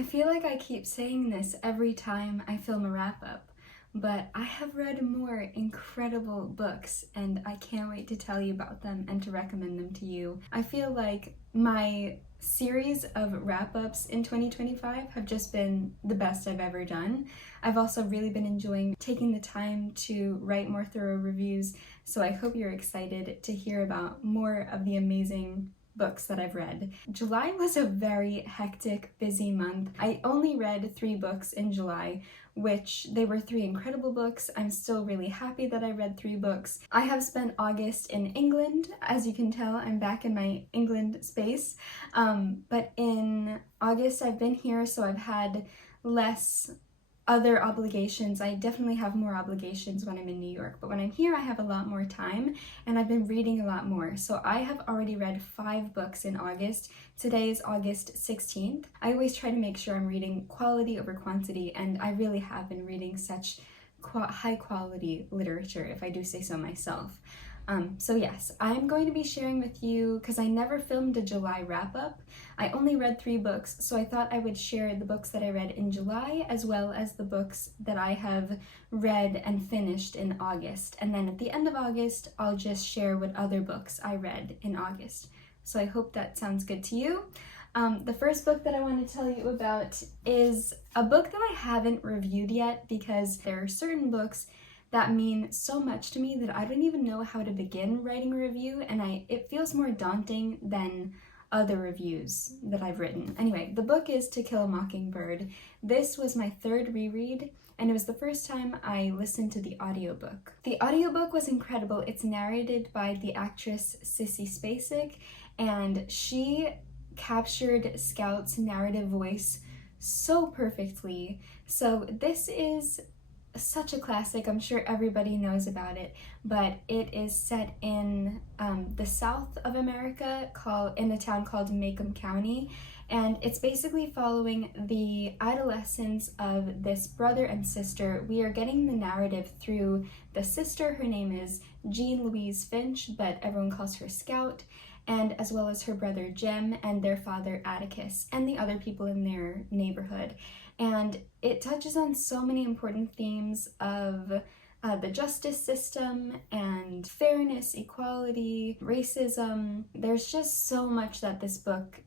I feel like I keep saying this every time I film a wrap-up, but I have read more incredible books and I can't wait to tell you about them and to recommend them to you. I feel like my series of wrap-ups in 2025 have just been the best I've ever done. I've also really been enjoying taking the time to write more thorough reviews, so I hope you're excited to hear about more of the amazing books that I've read. July was a very hectic, busy month. I only read 3 books in July, which they were 3 incredible books. I'm still really happy that I read 3 books. I have spent August in England. As you can tell, I'm back in my England space. But in August I've been here, so I've had less other obligations. I definitely have more obligations when I'm in New York, but when I'm here I have a lot more time and I've been reading a lot more. So I have already read 5 books in August. Today is August 16th. I always try to make sure I'm reading quality over quantity, and I really have been reading such high quality literature, if I do say so myself. So yes, I'm going to be sharing with you, because I never filmed a July wrap-up. I only read 3 books, so I thought I would share the books that I read in July as well as the books that I have read and finished in August. And then at the end of August, I'll just share what other books I read in August. So I hope that sounds good to you. The first book that I want to tell you about is a book that I haven't reviewed yet, because there are certain books that mean so much to me that I don't even know how to begin writing a review, and it feels more daunting than other reviews that I've written. Anyway, the book is To Kill a Mockingbird. This was my 3rd reread, and it was the first time I listened to the audiobook. The audiobook was incredible. It's narrated by the actress Sissy Spacek, and she captured Scout's narrative voice so perfectly. So this is such a classic. I'm sure everybody knows about it, but it is set in the south of America, in a town called Macomb County, and it's basically following the adolescence of this brother and sister. We are getting the narrative through the sister. Her name is Jean Louise Finch, but everyone calls her Scout, and as well as her brother Jem and their father Atticus and the other people in their neighborhood. And it touches on so many important themes of the justice system and fairness, equality, racism. There's just so much that this book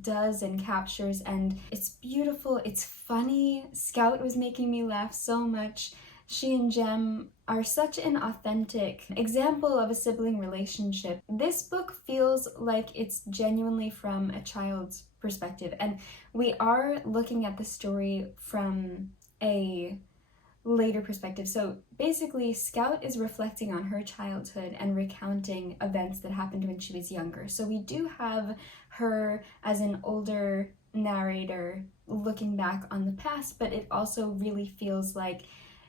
does and captures, and it's beautiful, it's funny. Scout was making me laugh so much. She and Jem are such an authentic example of a sibling relationship. This book feels like it's genuinely from a child's perspective, and we are looking at the story from a later perspective. So basically, Scout is reflecting on her childhood and recounting events that happened when she was younger. So we do have her as an older narrator looking back on the past, but it also really feels like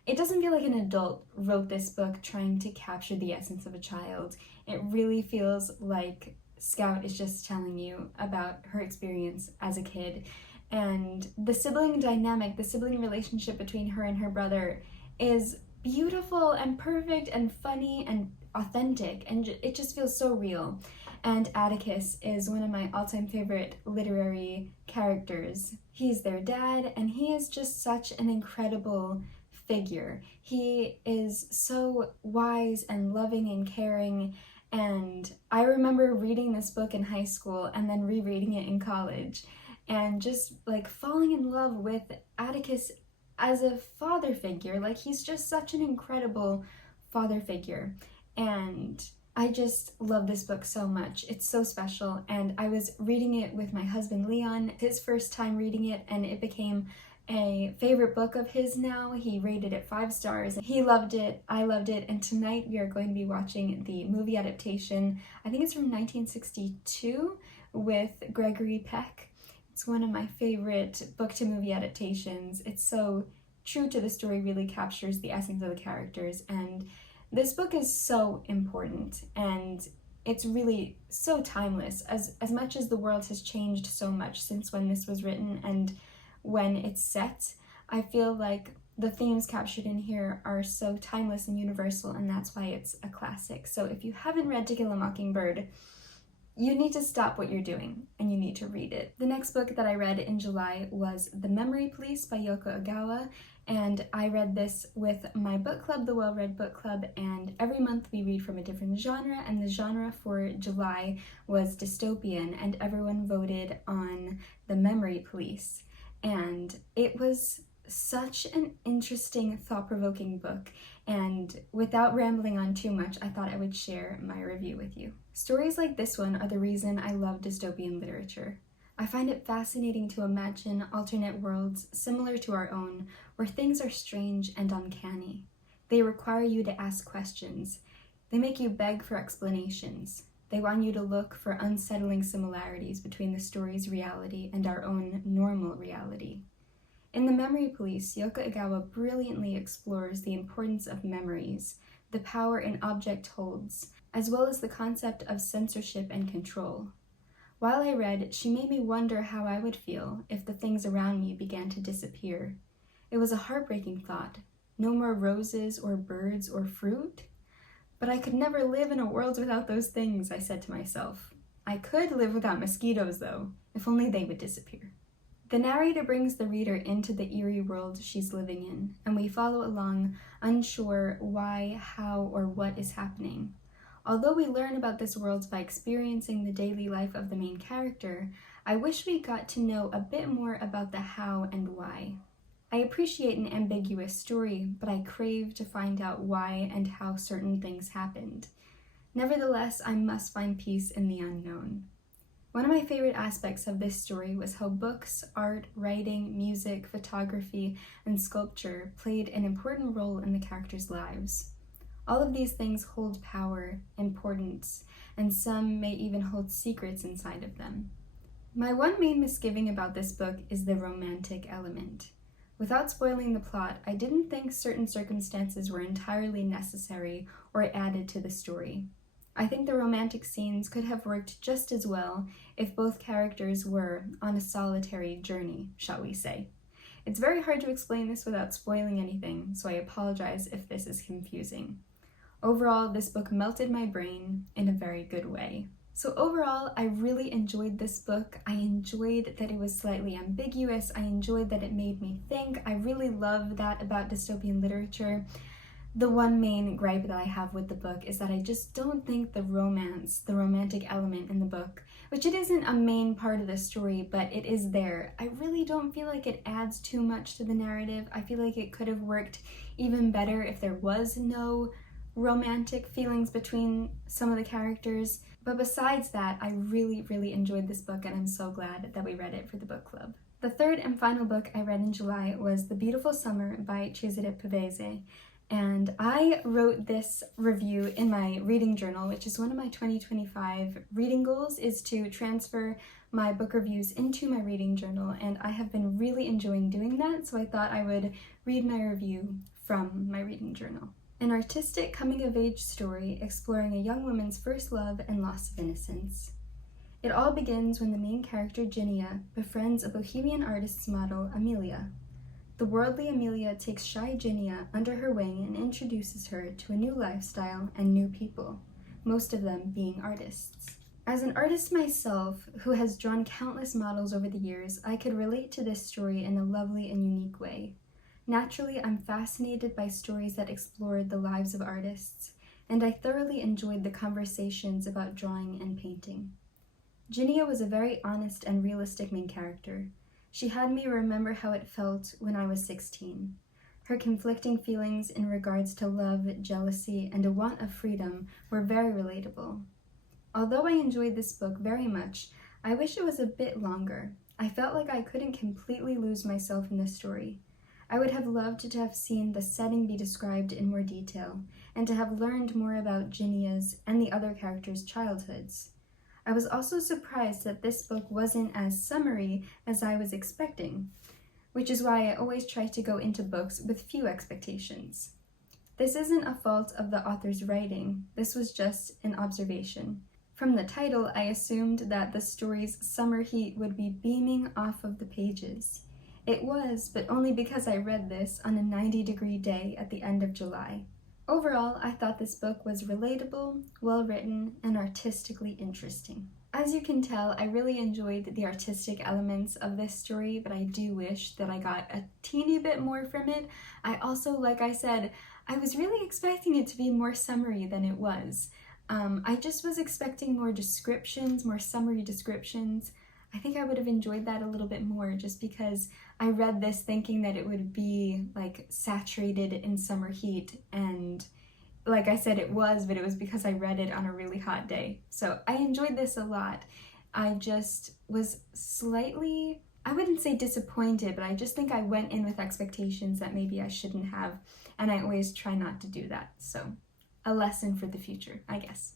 it doesn't feel like an adult wrote this book trying to capture the essence of a child. It really feels like Scout is just telling you about her experience as a kid. And the sibling dynamic, the sibling relationship between her and her brother is beautiful and perfect and funny and authentic, and it just feels so real. And Atticus is one of my all-time favorite literary characters. He's their dad, and he is just such an incredible figure. He is so wise and loving and caring, and I remember reading this book in high school and then rereading it in college and just like falling in love with Atticus as a father figure. Like, he's just such an incredible father figure, and I just love this book so much. It's so special, and I was reading it with my husband Leon, his first time reading it, and it became a favorite book of his now. He rated it 5 stars. He loved it, I loved it, and tonight we are going to be watching the movie adaptation. I think it's from 1962 with Gregory Peck. It's one of my favorite book-to-movie adaptations. It's so true to the story, really captures the essence of the characters, and this book is so important, and it's really so timeless. As much as the world has changed so much since when this was written and when it's set, I feel like the themes captured in here are so timeless and universal, and that's why it's a classic. So if you haven't read To Kill a Mockingbird, you need to stop what you're doing and you need to read it. The next book that I read in July was The Memory Police by Yoko Ogawa, and I read this with my book club, the Well Read Book Club, and every month we read from a different genre, and the genre for July was dystopian, and everyone voted on The Memory Police. And it was such an interesting, thought-provoking book, and without rambling on too much, I thought I would share my review with you. Stories like this one are the reason I love dystopian literature. I find it fascinating to imagine alternate worlds similar to our own, where things are strange and uncanny. They require you to ask questions. They make you beg for explanations. They want you to look for unsettling similarities between the story's reality and our own normal reality. In The Memory Police, Yoko Ogawa brilliantly explores the importance of memories, the power an object holds, as well as the concept of censorship and control. While I read, she made me wonder how I would feel if the things around me began to disappear. It was a heartbreaking thought. No more roses or birds or fruit? But I could never live in a world without those things, I said to myself. I could live without mosquitoes, though, if only they would disappear. The narrator brings the reader into the eerie world she's living in, and we follow along, unsure why, how, or what is happening. Although we learn about this world by experiencing the daily life of the main character, I wish we got to know a bit more about the how and why. I appreciate an ambiguous story, but I crave to find out why and how certain things happened. Nevertheless, I must find peace in the unknown. One of my favorite aspects of this story was how books, art, writing, music, photography, and sculpture played an important role in the characters' lives. All of these things hold power, importance, and some may even hold secrets inside of them. My one main misgiving about this book is the romantic element. Without spoiling the plot, I didn't think certain circumstances were entirely necessary or added to the story. I think the romantic scenes could have worked just as well if both characters were on a solitary journey, shall we say. It's very hard to explain this without spoiling anything, so I apologize if this is confusing. Overall, this book melted my brain in a very good way. So overall, I really enjoyed this book. I enjoyed that it was slightly ambiguous. I enjoyed that it made me think. I really love that about dystopian literature. The one main gripe that I have with the book is that I just don't think the romantic element in the book, which it isn't a main part of the story, but it is there. I really don't feel like it adds too much to the narrative. I feel like it could have worked even better if there was no romantic feelings between some of the characters. But besides that, I really, really enjoyed this book, and I'm so glad that we read it for the book club. The third and final book I read in July was The Beautiful Summer by Cesare Pavese. And I wrote this review in my reading journal, which is one of my 2025 reading goals, is to transfer my book reviews into my reading journal, and I have been really enjoying doing that, so I thought I would read my review from my reading journal. An artistic coming-of-age story exploring a young woman's first love and loss of innocence. It all begins when the main character, Ginia, befriends a bohemian artist's model, Amelia. The worldly Amelia takes shy Ginia under her wing and introduces her to a new lifestyle and new people, most of them being artists. As an artist myself, who has drawn countless models over the years, I could relate to this story in a lovely and unique way. Naturally, I'm fascinated by stories that explored the lives of artists, and I thoroughly enjoyed the conversations about drawing and painting. Ginia was a very honest and realistic main character. She had me remember how it felt when I was 16. Her conflicting feelings in regards to love, jealousy, and a want of freedom were very relatable. Although I enjoyed this book very much, I wish it was a bit longer. I felt like I couldn't completely lose myself in the story. I would have loved to have seen the setting be described in more detail, and to have learned more about Ginia's and the other characters' childhoods. I was also surprised that this book wasn't as summary as I was expecting, which is why I always try to go into books with few expectations. This isn't a fault of the author's writing, this was just an observation. From the title, I assumed that the story's summer heat would be beaming off of the pages. It was, but only because I read this on a 90-degree day at the end of July. Overall, I thought this book was relatable, well-written, and artistically interesting. As you can tell, I really enjoyed the artistic elements of this story, but I do wish that I got a teeny bit more from it. I also, like I said, I was really expecting it to be more summary than it was. I just was expecting more descriptions, more summary descriptions. I think I would have enjoyed that a little bit more just because I read this thinking that it would be like saturated in summer heat, and like I said, it was, but it was because I read it on a really hot day. So I enjoyed this a lot. I just was slightly, I wouldn't say disappointed, but I just think I went in with expectations that maybe I shouldn't have, and I always try not to do that. So a lesson for the future, I guess.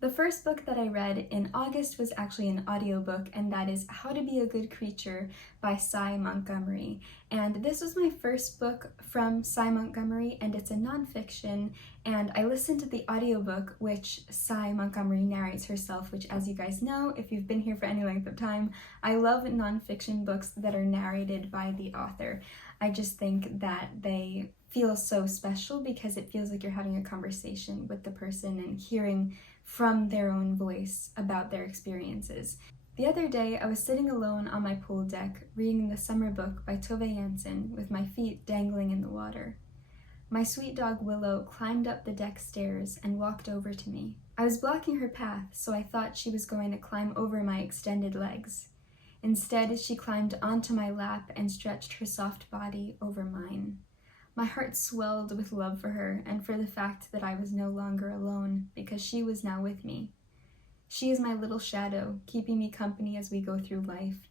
The first book that I read in August was actually an audiobook, and that is How to Be a Good Creature by Cy Montgomery. And this was my first book from Cy Montgomery, and it's a nonfiction, and I listened to the audiobook, which Cy Montgomery narrates herself, which, as you guys know, if you've been here for any length of time, I love nonfiction books that are narrated by the author. I just think that they feel so special because it feels like you're having a conversation with the person and hearing from their own voice about their experiences. The other day, I was sitting alone on my pool deck reading the summer book by Tove Jansson with my feet dangling in the water. My sweet dog Willow climbed up the deck stairs and walked over to me. I was blocking her path, so I thought she was going to climb over my extended legs. Instead, she climbed onto my lap and stretched her soft body over mine. My heart swelled with love for her and for the fact that I was no longer alone because she was now with me. She is my little shadow, keeping me company as we go through life,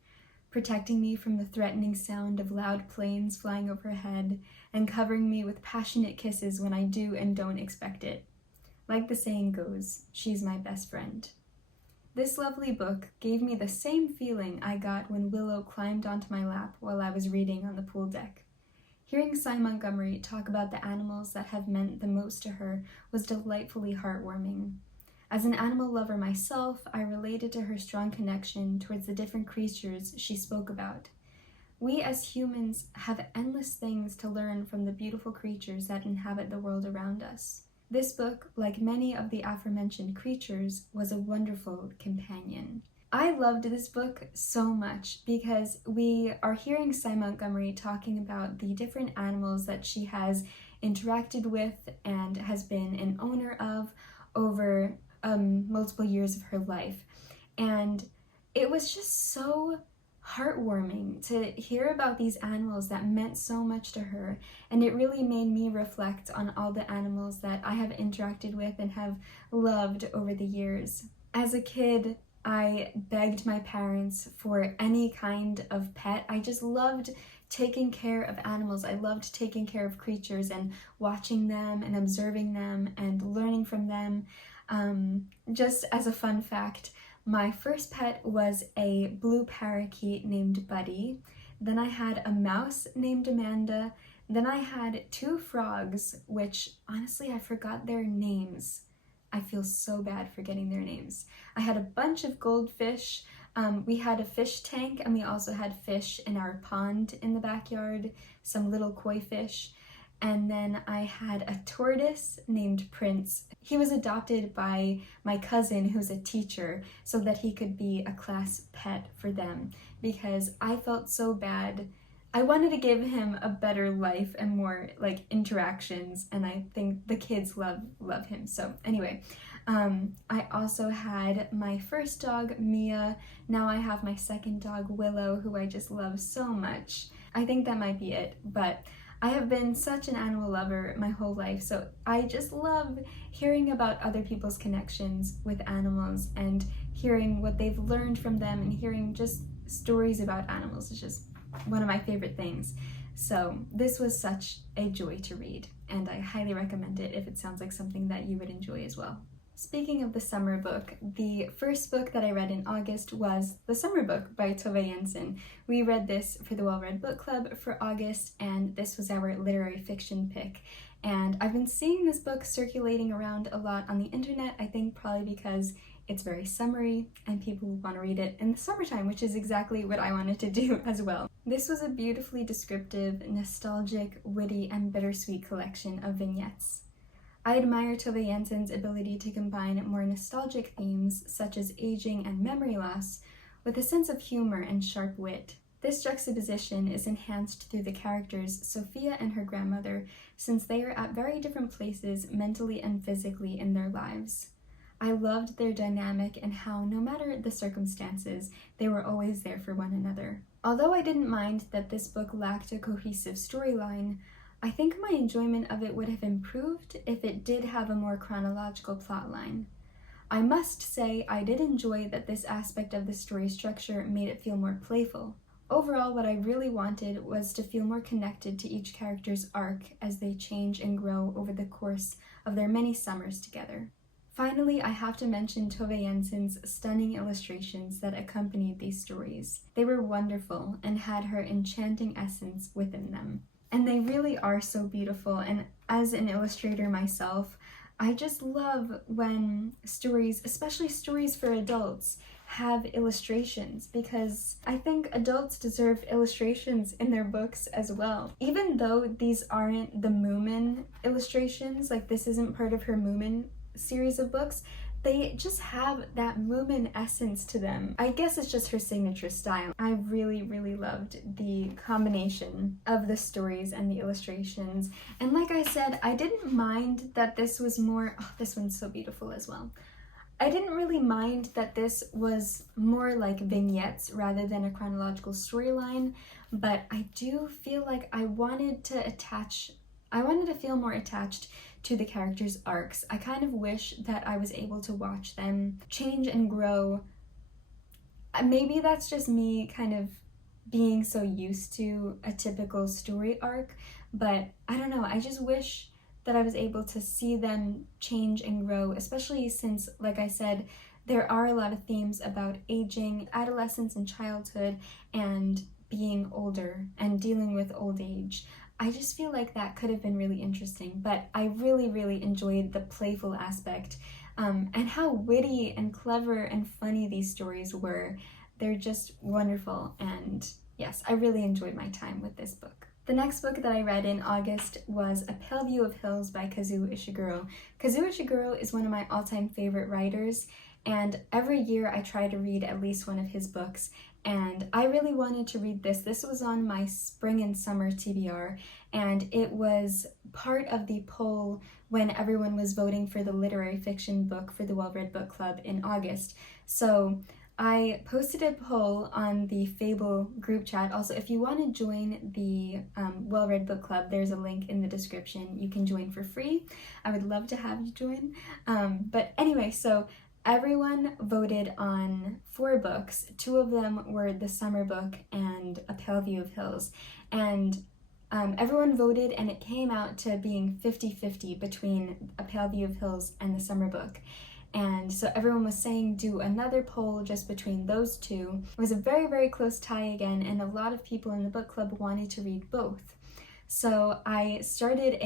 protecting me from the threatening sound of loud planes flying overhead and covering me with passionate kisses when I do and don't expect it. Like the saying goes, she's my best friend. This lovely book gave me the same feeling I got when Willow climbed onto my lap while I was reading on the pool deck. Hearing Cy Montgomery talk about the animals that have meant the most to her was delightfully heartwarming. As an animal lover myself, I related to her strong connection towards the different creatures she spoke about. We as humans have endless things to learn from the beautiful creatures that inhabit the world around us. This book, like many of the aforementioned creatures, was a wonderful companion. I loved this book so much because we are hearing Cy Montgomery talking about the different animals that she has interacted with and has been an owner of over multiple years of her life. And it was just so heartwarming to hear about these animals that meant so much to her, and it really made me reflect on all the animals that I have interacted with and have loved over the years. As a kid, I begged my parents for any kind of pet. I just loved taking care of animals. I loved taking care of creatures and watching them and observing them and learning from them. Just as a fun fact, my first pet was a blue parakeet named Buddy. Then I had a mouse named Amanda. Then I had 2 frogs, which honestly I forgot their names. I feel so bad forgetting their names. I had a bunch of goldfish. We had a fish tank, and we also had fish in our pond in the backyard, some little koi fish. And then I had a tortoise named Prince. He was adopted by my cousin, who's a teacher, so that he could be a class pet for them, because I felt so bad. I wanted to give him a better life and more like interactions, and I think the kids love him. So anyway, I also had my first dog, Mia. Now I have my second dog, Willow, who I just love so much. I think that might be it, but I have been such an animal lover my whole life, so I just love hearing about other people's connections with animals and hearing what they've learned from them and hearing just stories about animals. It's just one of my favorite things. So this was such a joy to read, and I highly recommend it if it sounds like something that you would enjoy as well. Speaking of the summer book, the first book that I read in August was The Summer Book by Tove Jansson. We read this for the Well Read Book Club for August, and this was our literary fiction pick. And I've been seeing this book circulating around a lot on the internet, I think probably because it's very summery and people want to read it in the summertime, which is exactly what I wanted to do as well. This was a beautifully descriptive, nostalgic, witty, and bittersweet collection of vignettes. I admire Tove Jansson's ability to combine more nostalgic themes such as aging and memory loss with a sense of humor and sharp wit. This juxtaposition is enhanced through the characters Sophia and her grandmother, since they are at very different places mentally and physically in their lives. I loved their dynamic and how, no matter the circumstances, they were always there for one another. Although I didn't mind that this book lacked a cohesive storyline, I think my enjoyment of it would have improved if it did have a more chronological plotline. I must say I did enjoy that this aspect of the story structure made it feel more playful. Overall, what I really wanted was to feel more connected to each character's arc as they change and grow over the course of their many summers together. Finally, I have to mention Tove Jansson's stunning illustrations that accompanied these stories. They were wonderful and had her enchanting essence within them. And they really are so beautiful, and as an illustrator myself, I just love when stories, especially stories for adults, have illustrations, because I think adults deserve illustrations in their books as well. Even though these aren't the Moomin illustrations, like this isn't part of her Moomin series of books, they just have that Moomin essence to them. I guess it's just her signature style. I really, really loved the combination of the stories and the illustrations. And like I said, I didn't mind that this was more, oh, this one's so beautiful as well. I didn't really mind that this was more like vignettes rather than a chronological storyline, but I do feel like I wanted to feel more attached to the characters' arcs. I kind of wish that I was able to watch them change and grow. Maybe that's just me kind of being so used to a typical story arc, but I don't know, I just wish that I was able to see them change and grow, especially since, like I said, there are a lot of themes about aging, adolescence and childhood, and being older and dealing with old age. I just feel like that could have been really interesting, but I really, really enjoyed the playful aspect and how witty and clever and funny these stories were. They're just wonderful, and yes, I really enjoyed my time with this book. The next book that I read in August was A Pale View of Hills by Kazuo Ishiguro. Kazuo Ishiguro is one of my all-time favorite writers, and every year I try to read at least one of his books, and I really wanted to read this. This was on my spring and summer TBR, and it was part of the poll when everyone was voting for the literary fiction book for the Well Read Book Club in August. So I posted a poll on the Fable group chat. Also, if you want to join the Well Read Book Club, there's a link in the description. You can join for free. I would love to have you join. But anyway, so everyone voted on 4 books. 2 of them were the summer book and A Pale View of Hills. And everyone voted, and it came out to being 50-50 between A Pale View of Hills and the summer book. And so everyone was saying do another poll just between those two. It was a very, very close tie again, and a lot of people in the book club wanted to read both. So I started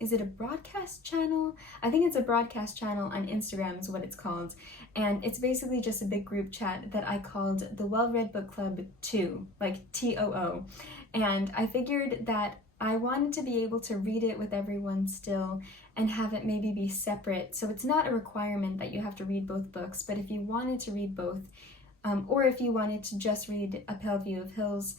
is it a broadcast channel? I think it's a broadcast channel on Instagram is what it's called. And it's basically just a big group chat that I called the Well Read Book Club 2, like TOO. And I figured that I wanted to be able to read it with everyone still and have it maybe be separate. So it's not a requirement that you have to read both books, but if you wanted to read both, or if you wanted to just read A Pale View of Hills,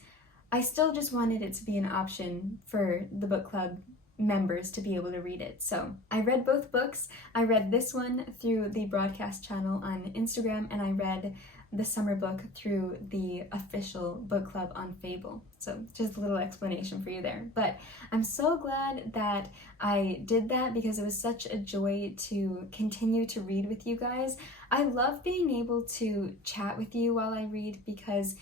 I still just wanted it to be an option for the book club members to be able to read it. So I read both books. I read this one through the broadcast channel on Instagram, and I read the summer book through the official book club on Fable. So just a little explanation for you there. But I'm so glad that I did that because it was such a joy to continue to read with you guys. I love being able to chat with you while I read, because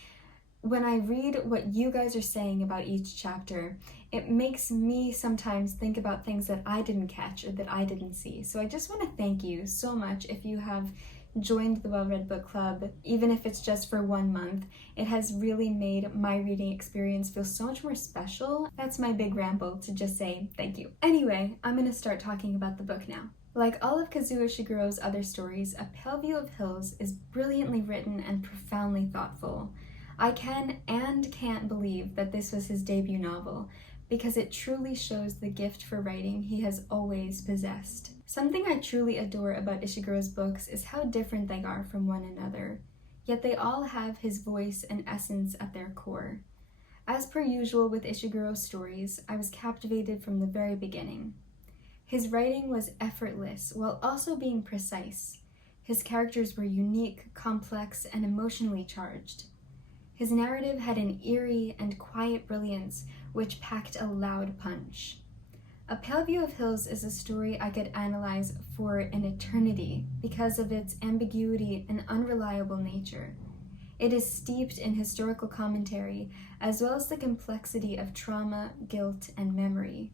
when I read what you guys are saying about each chapter, it makes me sometimes think about things that I didn't catch or that I didn't see. So I just want to thank you so much if you have joined the Well Read Book Club, even if it's just for 1 month. It has really made my reading experience feel so much more special. That's my big ramble to just say thank you. Anyway, I'm going to start talking about the book now. Like all of Kazuo Ishiguro's other stories, A Pale View of Hills is brilliantly written and profoundly thoughtful. I can and can't believe that this was his debut novel, because it truly shows the gift for writing he has always possessed. Something I truly adore about Ishiguro's books is how different they are from one another, yet they all have his voice and essence at their core. As per usual with Ishiguro's stories, I was captivated from the very beginning. His writing was effortless while also being precise. His characters were unique, complex, and emotionally charged. His narrative had an eerie and quiet brilliance which packed a loud punch. A Pale View of Hills is a story I could analyze for an eternity because of its ambiguity and unreliable nature. It is steeped in historical commentary, as well as the complexity of trauma, guilt, and memory.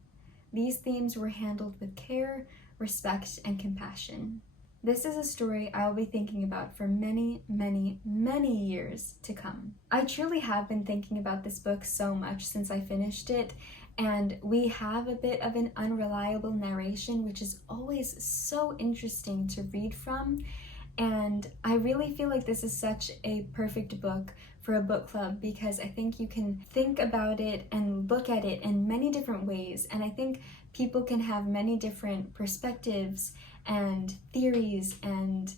These themes were handled with care, respect, and compassion. This is a story I'll be thinking about for many, many, many years to come. I truly have been thinking about this book so much since I finished it, and we have a bit of an unreliable narration, which is always so interesting to read from. And I really feel like this is such a perfect book for a book club because I think you can think about it and look at it in many different ways. And I think people can have many different perspectives and theories and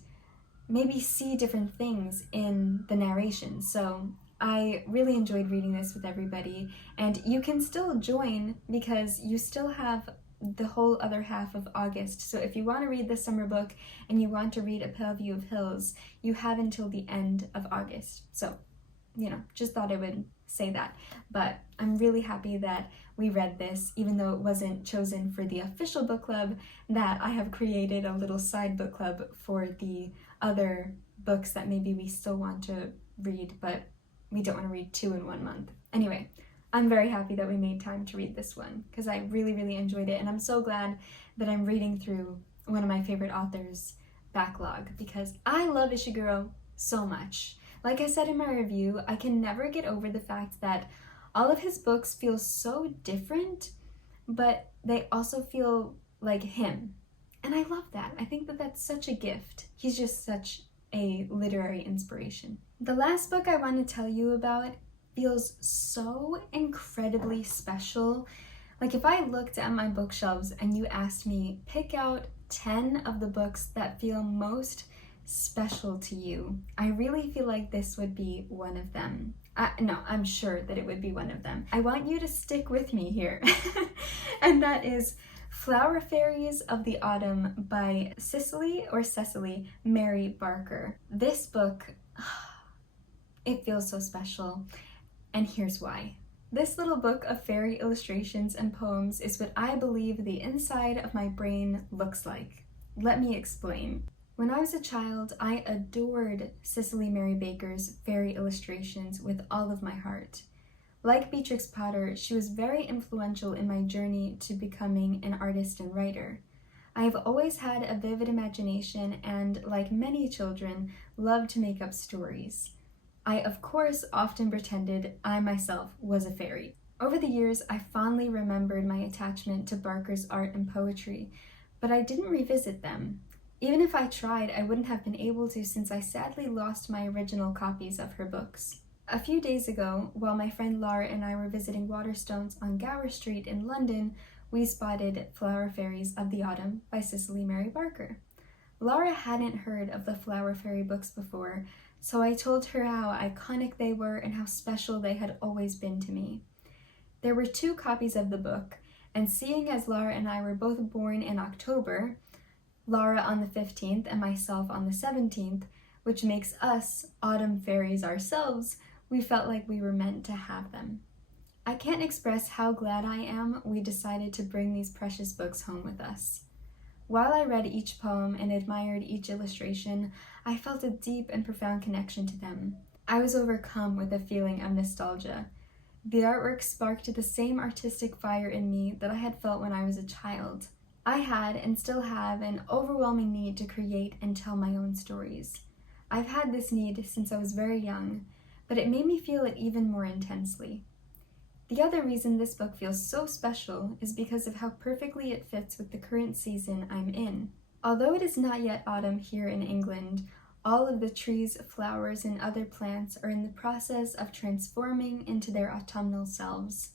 maybe see different things in the narration. So I really enjoyed reading this with everybody. And you can still join because you still have the whole other half of August. So if you want to read this summer book and you want to read A Pale View of Hills, you have until the end of August. So, just thought I would say that. But I'm really happy that we read this, even though it wasn't chosen for the official book club, that I have created a little side book club for the other books that maybe we still want to read, but we don't want to read 2 in 1 month. Anyway, I'm very happy that we made time to read this one because I really, really enjoyed it. And I'm so glad that I'm reading through one of my favorite authors' backlog because I love Ishiguro so much. Like I said in my review, I can never get over the fact that all of his books feel so different, but they also feel like him. And I love that. I think that that's such a gift. He's just such a literary inspiration. The last book I want to tell you about feels so incredibly special. Like if I looked at my bookshelves and you asked me, pick out 10 of the books that feel most special to you, I really feel like this would be one of them. No, I'm sure that it would be one of them. I want you to stick with me here. And that is Flower Fairies of the Autumn by Cecily Mary Barker. This book, it feels so special. And here's why. This little book of fairy illustrations and poems is what I believe the inside of my brain looks like. Let me explain. When I was a child, I adored Cecily Mary Baker's fairy illustrations with all of my heart. Like Beatrix Potter, she was very influential in my journey to becoming an artist and writer. I have always had a vivid imagination and, like many children, loved to make up stories. I, of course, often pretended I myself was a fairy. Over the years, I fondly remembered my attachment to Barker's art and poetry, but I didn't revisit them. Even if I tried, I wouldn't have been able to since I sadly lost my original copies of her books. A few days ago, while my friend Laura and I were visiting Waterstones on Gower Street in London, we spotted Flower Fairies of the Autumn by Cecily Mary Barker. Laura hadn't heard of the Flower Fairy books before, so I told her how iconic they were and how special they had always been to me. There were 2 copies of the book, and seeing as Laura and I were both born in October, Laura on the 15th and myself on the 17th, which makes us autumn fairies ourselves, we felt like we were meant to have them. I can't express how glad I am we decided to bring these precious books home with us. While I read each poem and admired each illustration, I felt a deep and profound connection to them. I was overcome with a feeling of nostalgia. The artwork sparked the same artistic fire in me that I had felt when I was a child. I had and still have an overwhelming need to create and tell my own stories. I've had this need since I was very young, but it made me feel it even more intensely. The other reason this book feels so special is because of how perfectly it fits with the current season I'm in. Although it is not yet autumn here in England, All of the trees, flowers, and other plants are in the process of transforming into their autumnal selves.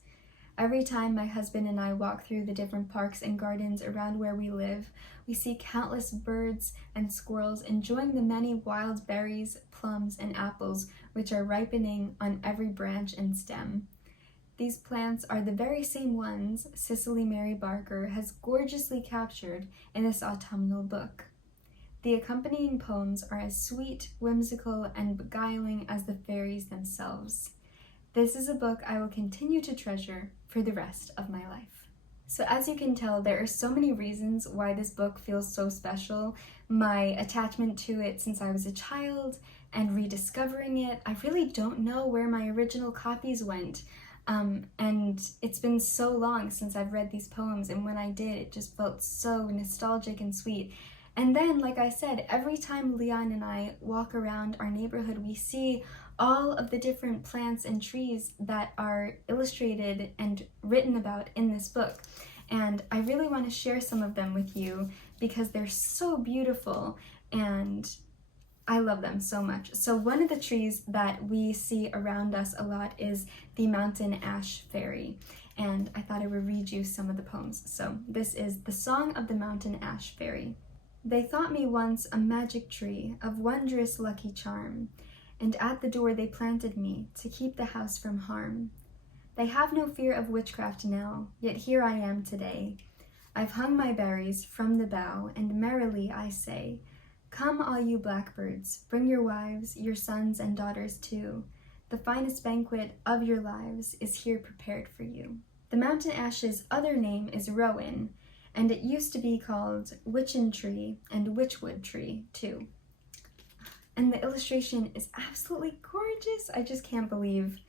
Every time my husband and I walk through the different parks and gardens around where we live, we see countless birds and squirrels enjoying the many wild berries, plums, and apples which are ripening on every branch and stem. These plants are the very same ones Cicely Mary Barker has gorgeously captured in this autumnal book. The accompanying poems are as sweet, whimsical, and beguiling as the fairies themselves. This is a book I will continue to treasure for the rest of my life. So as you can tell, there are so many reasons why this book feels so special. My attachment to it since I was a child and rediscovering it. I really don't know where my original copies went. And it's been so long since I've read these poems, and when I did, it just felt so nostalgic and sweet. And then, like I said, every time Leon and I walk around our neighborhood, we see all of the different plants and trees that are illustrated and written about in this book. And I really want to share some of them with you because they're so beautiful and I love them so much. So one of the trees that we see around us a lot is the mountain ash fairy. And I thought I would read you some of the poems. So this is the Song of the Mountain Ash Fairy. They thought me once a magic tree of wondrous lucky charm, and at the door they planted me to keep the house from harm. They have no fear of witchcraft now, yet here I am today. I've hung my berries from the bough, and merrily I say, come all you blackbirds, bring your wives, your sons and daughters too. The finest banquet of your lives is here prepared for you. The mountain ash's other name is rowan, and it used to be called witchen tree and witchwood tree too. And the illustration is absolutely gorgeous. I just can't believe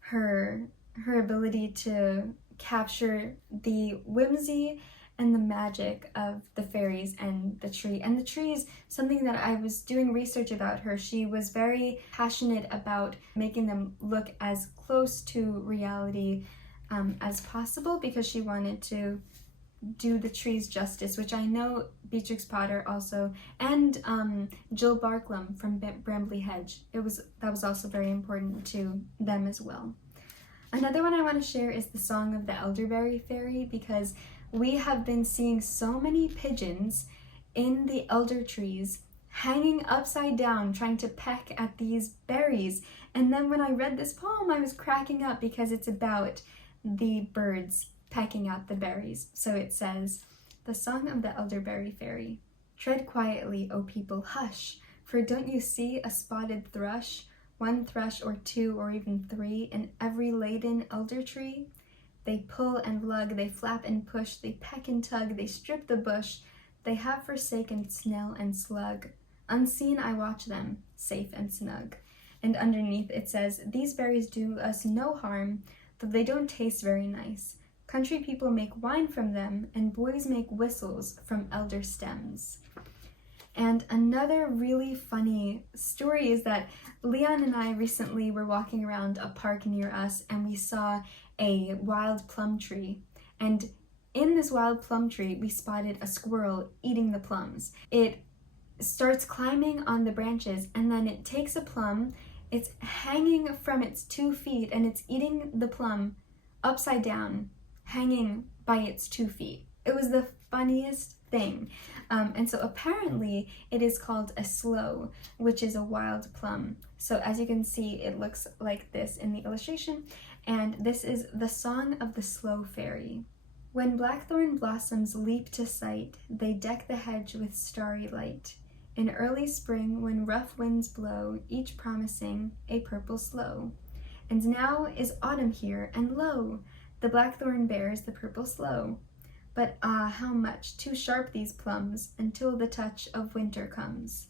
her ability to capture the whimsy and the magic of the fairies and the tree. And the tree is something that I was doing research about her. She was very passionate about making them look as close to reality as possible because she wanted to do the trees justice, which I know Beatrix Potter also, and Jill Barklam from Brambley Hedge. That was also very important to them as well. Another one I want to share is the Song of the Elderberry Fairy, because we have been seeing so many pigeons in the elder trees hanging upside down trying to peck at these berries. And then when I read this poem, I was cracking up because it's about the birds pecking at the berries. So it says, the Song of the Elderberry Fairy. Tread quietly, O people, hush, for don't you see a spotted thrush, one thrush or two or even three in every laden elder tree? They pull and lug, they flap and push, they peck and tug, they strip the bush, they have forsaken snail and slug. Unseen I watch them, safe and snug. And underneath it says, these berries do us no harm, though they don't taste very nice. Country people make wine from them, and boys make whistles from elder stems. And another really funny story is that Leon and I recently were walking around a park near us, and we saw a wild plum tree. And in this wild plum tree, we spotted a squirrel eating the plums. It starts climbing on the branches, and then it takes a plum, it's hanging from its 2 feet, and it's eating the plum upside down, hanging by its 2 feet. It was the funniest thing. And so apparently it is called a sloe, which is a wild plum. So as you can see, it looks like this in the illustration. And this is the Song of the Sloe Fairy. When blackthorn blossoms leap to sight, they deck the hedge with starry light. In early spring, when rough winds blow, each promising a purple sloe. And now is autumn here, and lo, the blackthorn bears the purple sloe. But ah, how much too sharp these plums, until the touch of winter comes.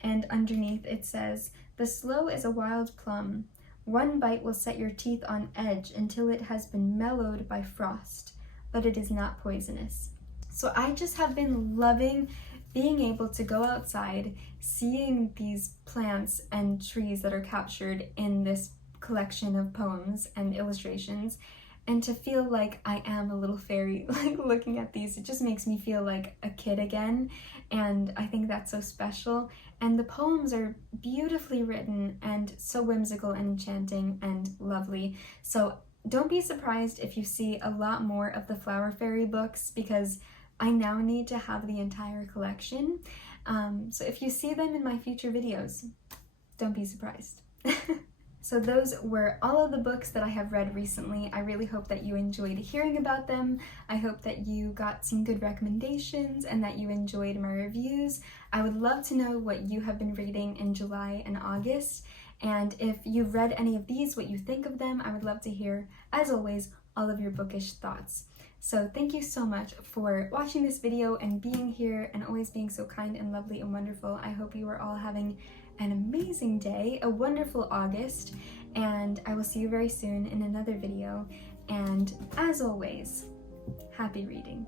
And underneath it says, the sloe is a wild plum. One bite will set your teeth on edge until it has been mellowed by frost, but it is not poisonous. So I just have been loving being able to go outside, seeing these plants and trees that are captured in this collection of poems and illustrations, and to feel like I am a little fairy, like looking at these, it just makes me feel like a kid again, and I think that's so special. And the poems are beautifully written and so whimsical and enchanting and lovely. So don't be surprised if you see a lot more of the Flower Fairy books, because I now need to have the entire collection. So if you see them in my future videos, don't be surprised. So those were all of the books that I have read recently. I really hope that you enjoyed hearing about them. I hope that you got some good recommendations and that you enjoyed my reviews. I would love to know what you have been reading in July and August. And if you've read any of these, what you think of them, I would love to hear, as always, all of your bookish thoughts. So thank you so much for watching this video and being here and always being so kind and lovely and wonderful. I hope you are all having an amazing day, a wonderful August, and I will see you very soon in another video. And as always, happy reading.